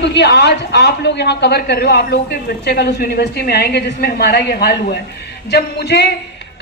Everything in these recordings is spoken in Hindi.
क्योंकि आज आप लोग यहाँ कवर कर रहे हो, आप लोगों के बच्चे कल उस यूनिवर्सिटी में आएंगे जिसमें हमारा ये हाल हुआ है। जब मुझे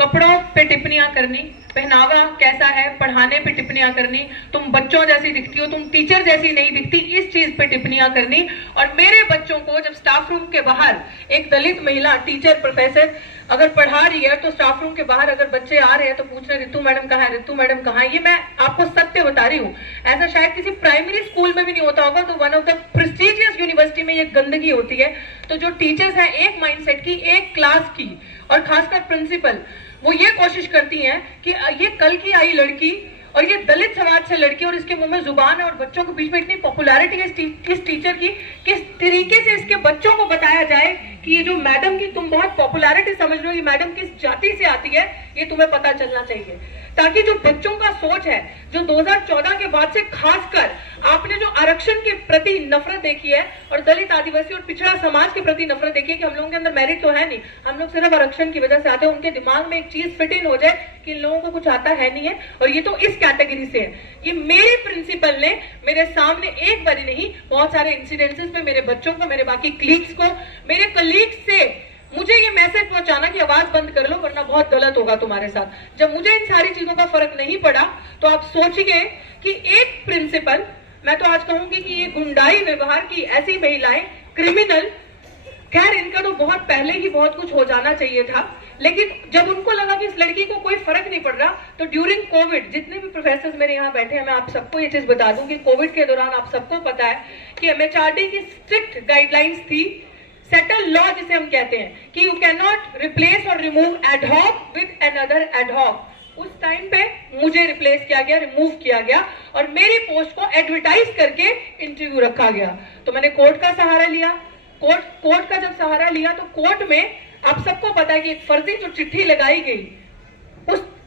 कपड़ों पे टिप्पणियां करनी, पहनावा कैसा है, पढ़ाने पे टिप्पणियां करनी, तुम बच्चों जैसी दिखती हो, तुम टीचर जैसी नहीं दिखती, इस चीज पे टिप्पणियां करनी, और मेरे बच्चों को जब स्टाफ रूम के बाहर एक दलित महिला टीचर प्रोफेसर अगर पढ़ा रही है तो स्टाफ रूम के बाहर अगर बच्चे आ रहे हैं तो पूछ रहे रितु मैडम कहाँ है, रितु मैडम कहाँ है। ये मैं आपको सत्य बता रही हूँ, ऐसा शायद किसी प्राइमरी स्कूल में भी नहीं होता होगा। तो one of the prestigious university में ये गंदगी होती है। तो जो टीचर्स हैं एक माइंडसेट की, एक क्लास की, और खासकर प्रिंसिपल, वो ये कोशिश करती हैं कि ये कल की आई लड़की और ये दलित समाज से लड़की और इसके मुंह में जुबान है और बच्चों के बीच में इतनी पॉपुलैरिटी है इस टीचर की, किस तरीके से इसके बच्चों को बताया जाए कि ये जो मैडम की तुम बहुत पॉपुलैरिटी समझ रहे हो, ये मैडम किस जाति से आती है, ये तुम्हें पता चलना चाहिए। ताकि जो बच्चों का सोच है, जो 2014 के बाद से खासकर आपने जो आरक्षण के प्रति नफरत देखी है और दलित आदिवासी और पिछड़ा समाज के प्रति नफरत देखी है कि हम लोगों के अंदर मेरिट तो है नहीं, हम लोग सिर्फ आरक्षण की वजह से आते हैं, उनके दिमाग में एक चीज फिट इन हो जाए कि इन लोगों को कुछ आता है नहीं है और ये तो इस कैटेगरी से है। ये मेरे प्रिंसिपल ने मेरे सामने एक बार नहीं, बहुत सारे इंसिडेंसेस में मेरे बच्चों को, मेरे बाकी क्लीग्स को, मेरे कलीग्स से मुझे ये मैसेज पहुंचाना कि आवाज बंद कर लो वरना बहुत गलत होगा तुम्हारे साथ। जब मुझे इन सारी चीजों का फर्क नहीं पड़ा तो आप सोचिए कि एक प्रिंसिपल, मैं तो आज कहूंगी कि ये गुंडाई व्यवहार की ऐसी महिलाएं, क्रिमिनल, खैर इनका तो बहुत पहले ही बहुत कुछ हो जाना चाहिए था, लेकिन जब उनको लगा कि इस लड़की को कोई फर्क नहीं पड़ रहा तो ड्यूरिंग कोविड, जितने भी प्रोफेसर मेरे यहाँ बैठे हैं, मैं आप सबको ये चीज बता दूं कि कोविड के दौरान आप सबको पता है कि MHRD की स्ट्रिक्ट गाइडलाइंस थी, सेटल लॉ जिसे हम कहते हैं, कि यू कैन नॉट रिप्लेस और remove ad hoc with another ad hoc. उस टाइम पे मुझे रिप्लेस किया गया, रिमूव किया गया और मेरी पोस्ट को एडवर्टाइज करके इंटरव्यू रखा गया। तो मैंने कोर्ट का सहारा लिया। कोर्ट का जब सहारा लिया तो कोर्ट में आप सबको पता है कि एक फर्जी जो चिट्ठी लगाई गई,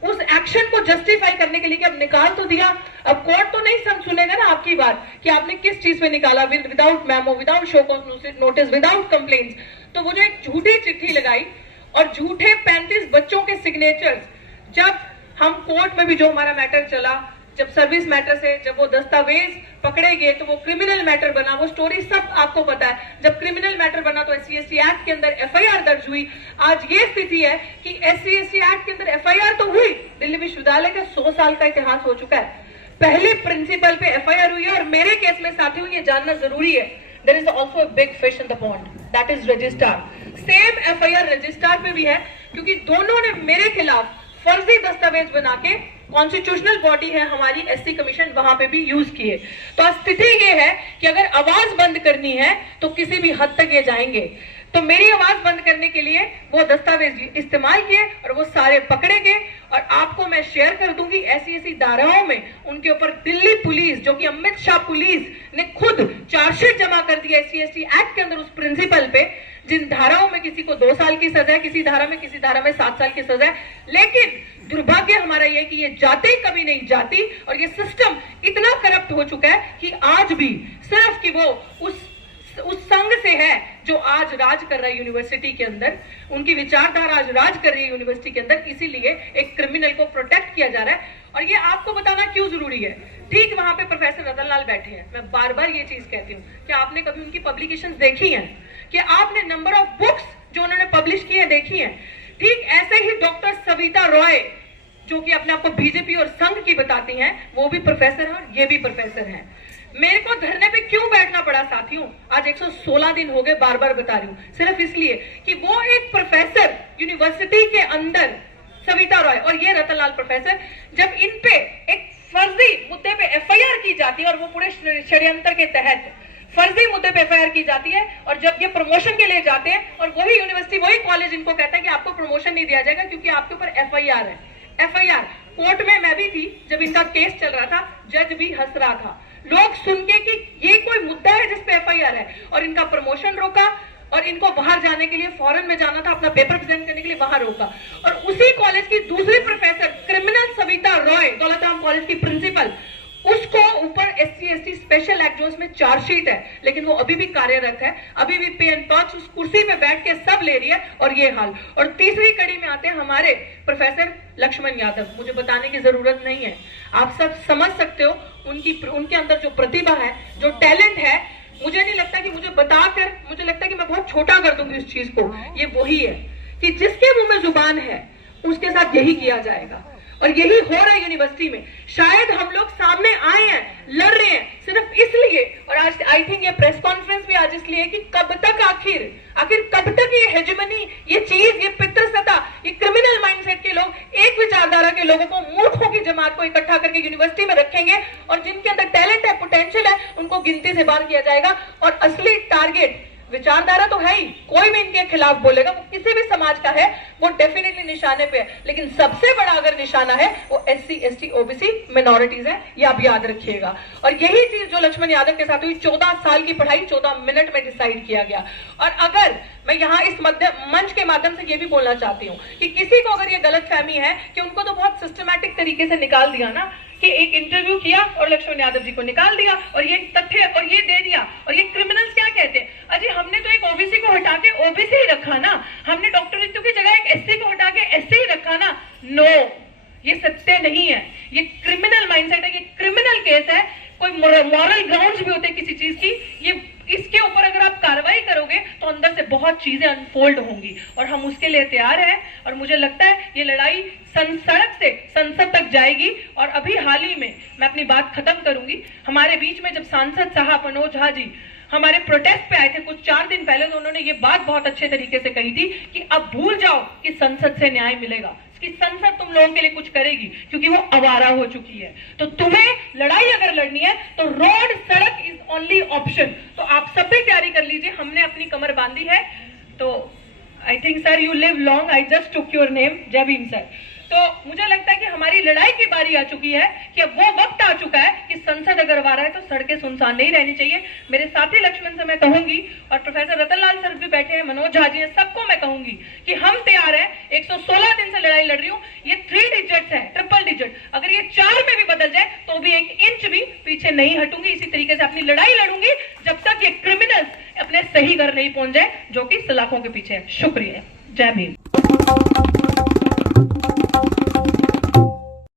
उस एक्शन को जस्टिफाई करने के लिए कि अब निकाल तो दिया, अब कोर्ट तो नहीं सुनेगा ना आपकी बात कि आपने किस चीज पे निकाला, without memo, without show cause notice, without complaints. तो वो जो एक झूठी चिट्ठी लगाई और झूठे 35 बच्चों के सिग्नेचर्स, जब हम कोर्ट में भी जो हमारा मैटर चला, जब सर्विस मैटर से जब वो दस्तावेज पकड़े गए तो वो क्रिमिनल मैटर बना, वो स्टोरी सब आपको पता है। जब क्रिमिनल मैटर बना तो SC/ST एक्ट के अंदर FIR दर्ज हुई। आज ये स्थिति है कि SC/ST एक्ट के अंदर FIR तो हुई, दिल्ली विश्वविद्यालय का 100 साल का इतिहास हो चुका है, पहले प्रिंसिपल पे FIR हुई है। और मेरे केस में साथियों ये जानना जरूरी है, there is also a big fish in the pond, that is registrar. Same FIR registrar पे भी है क्योंकि दोनों ने मेरे खिलाफ फर्जी दस्तावेज बना के, कॉन्स्टिट्यूशनल बॉडी है हमारी SC कमीशन, वहां पे भी यूज किए। तो स्थिति ये है कि अगर आवाज बंद करनी है तो किसी भी हद तक ये जाएंगे। तो मेरी आवाज बंद करने के लिए वो दस्तावेज इस्तेमाल किए और वो सारे पकड़े गए। और आपको मैं शेयर कर दूंगी ऐसी धाराओं में उनके ऊपर दिल्ली पुलिस, जो कि अमित शाह पुलिस ने खुद चार्जशीट जमा कर दी SC/ST एक्ट के अंदर उस प्रिंसिपल पे, जिन धाराओं में किसी को 2 साल की सजा है, किसी धारा में 7 साल की सजा है। लेकिन दुर्भाग्य हमारा यह कि ये जाते कभी नहीं जाती और ये सिस्टम इतना करप्ट हो चुका है कि आज भी सिर्फ कि वो उस संघ से है जो आज राज कर रहा है यूनिवर्सिटी के अंदर, उनकी विचारधारा आज राज कर रही है यूनिवर्सिटी के अंदर, इसीलिए एक क्रिमिनल को प्रोटेक्ट किया जा रहा है। और ये आपको बताना क्यों जरूरी है, ठीक वहां पे प्रोफेसर रतन लाल बैठे हैं, मैं बार बार ये चीज कहती हूँ कि आपने कभी उनकी पब्लिकेशंस देखी हैं, कि आपने नंबर ऑफ बुक्स जो उन्होंने पब्लिश की है देखी है। ठीक ऐसे ही डॉक्टर सविता रॉय, जो कि अपने आपको बीजेपी और संघ की बताती हैं, वो भी प्रोफेसर है और ये भी प्रोफेसर है। मेरे को धरने पे क्यों बैठना पड़ा साथियों, आज 116 दिन हो गए, बार बार बता रही हूँ, सिर्फ इसलिए कि वो एक प्रोफेसर यूनिवर्सिटी के अंदर, सविता रॉय और ये रतन लाल प्रोफेसर, जब इन पे एक फर्जी मुद्दे पे FIR की जाती है और वो पूरे षड्यंत्र के तहत फर्जी मुद्दे पे FIR की जाती है, और जब ये प्रमोशन के लिए जाते हैं और वही यूनिवर्सिटी, वही कॉलेज इनको कहता है कि आपको प्रमोशन नहीं दिया जाएगा क्योंकि आपके ऊपर FIR है। FIR कोर्ट में मैं भी थी जब इनका केस चल रहा था, जज भी हंस रहा था, लोग सुन के कि ये कोई मुद्दा है जिसपे FIR है, और इनका प्रमोशन रोका और इनको बाहर जाने के लिए, फॉरेन में जाना था, अपना पेपर प्रेजेंट करने के लिए बाहर रोका। और उसी कॉलेज की दूसरी professor criminal Savita Roy, Daulatram college की प्रिंसिपल, उसको ऊपर SC/ST स्पेशल एक्ट जो उसमें चार्जशीट है, लेकिन वो अभी भी कार्यरत है, अभी भी पे एंड टॉक्स उस कुर्सी पे बैठ के सब ले रही है, और ये हाल। और तीसरी कड़ी में आते हैं हमारे प्रोफेसर लक्ष्मण यादव, मुझे बताने की जरूरत नहीं है, आप सब समझ सकते हो उनके अंदर जो प्रतिभा है, जो टैलेंट है, मुझे नहीं लगता कि मुझे बताकर, मुझे लगता है कि मैं बहुत छोटा कर दूंगी इस चीज को। ये वही है कि जिसके मुंह में जुबान है उसके साथ यही किया जाएगा, और यही हो रहा है यूनिवर्सिटी में। शायद हम लोग सामने आए हैं, लड़ रहे हैं सिर्फ इसलिए, और आज आई थिंक ये प्रेस कॉन्फ्रेंस भी आज इसलिए कि कब तक आखिर कब तक ये हेजेमनी, ये चीज, ये पितृसत्ता, ये क्रिमिनल माइंडसेट के लोग एक विचारधारा के लोगों को, मूर्खों की जमात को इकट्ठा करके यूनिवर्सिटी में रखेंगे, और जिनके अंदर टैलेंट है, पोटेंशियल है, उनको गिनती से बाहर किया जाएगा। और असली टारगेट विचारधारा तो है ही, कोई भी इनके खिलाफ बोलेगा, वो किसी भी समाज का है, वो डेफिनेटली निशाने पे है, लेकिन सबसे बड़ा अगर निशाना है वो SC ST OBC मिनॉरिटीज है, ये आप याद रखिएगा। और यही चीज जो लक्ष्मण यादव के साथ हुई, 14 साल की पढ़ाई 14 मिनट में डिसाइड किया गया। और अगर मैं यहाँ इस मंच के माध्यम से ये भी बोलना चाहती हूँ कि किसी को अगर ये गलत फहमी है कि उनको तो बहुत सिस्टमैटिक तरीके से निकाल दिया ना, कि एक इंटरव्यू किया और लक्ष्मण यादव जी को निकाल दिया, और ये तथ्य और ये दे दिया, और ये क्रिमिनल्स क्या कहते हैं, अजी हमने तो एक OBC को हटा के OBC ही रखा ना, हमने डॉक्टर रितु की जगह एक SC को हटा के SC ही रखा ना। नो, ये सत्य नहीं है, ये क्रिमिनल माइंडसेट है, ये क्रिमिनल केस है। कोई मॉरल ग्राउंड्स भी होते हैं किसी चीज की, ये इसके ऊपर अगर आप कार्रवाई करोगे तो अंदर से बहुत चीजें अनफोल्ड होंगी, और हम उसके लिए तैयार हैं। और मुझे लगता है ये लड़ाई सड़क से संसद तक जाएगी। और अभी हाल ही में मैं अपनी बात खत्म करूंगी, हमारे बीच में जब सांसद साहब मनोज झा जी हमारे प्रोटेस्ट पे आए थे कुछ 4 दिन पहले, तो उन्होंने ये बात बहुत अच्छे तरीके से कही थी कि अब भूल जाओ कि संसद से न्याय मिलेगा, कि संसद तुम लोगों के लिए कुछ करेगी, क्योंकि वो आवारा हो चुकी है। तो तुम्हें लड़ाई अगर लड़नी है तो रोड, सड़क इज ओनली ऑप्शन। तो आप सब भी तैयारी कर लीजिए, हमने अपनी कमर बांधी है। तो I think sir you live long, I just took your name, जय भीम सर। तो मुझे लगता है कि हमारी लड़ाई की बारी आ चुकी है, कि अब वो वक्त आ चुका है कि संसद अगर आवारा है तो सड़कें सुनसान नहीं रहनी चाहिए। मेरे साथी लक्ष्मण से मैं कहूंगी, और प्रोफेसर रतनलाल सर भी बैठे हैं, मनोज झा जी हैं, सबको मैं कहूंगी कि हम तैयार हैं। 116 दिन से लड़ाई लड़ रही हूँ, ये 3 डिजिट्स है, ट्रिपल डिजिट, अगर ये 4 में भी बदल जाए तो भी 1 इंच भी पीछे नहीं हटूंगी। इसी तरीके से अपनी लड़ाई लड़ूंगी जब तक ये क्रिमिनल्स अपने सही घर नहीं पहुंच जाए, जो कि सलाखों के पीछे है। शुक्रिया, जय भीम।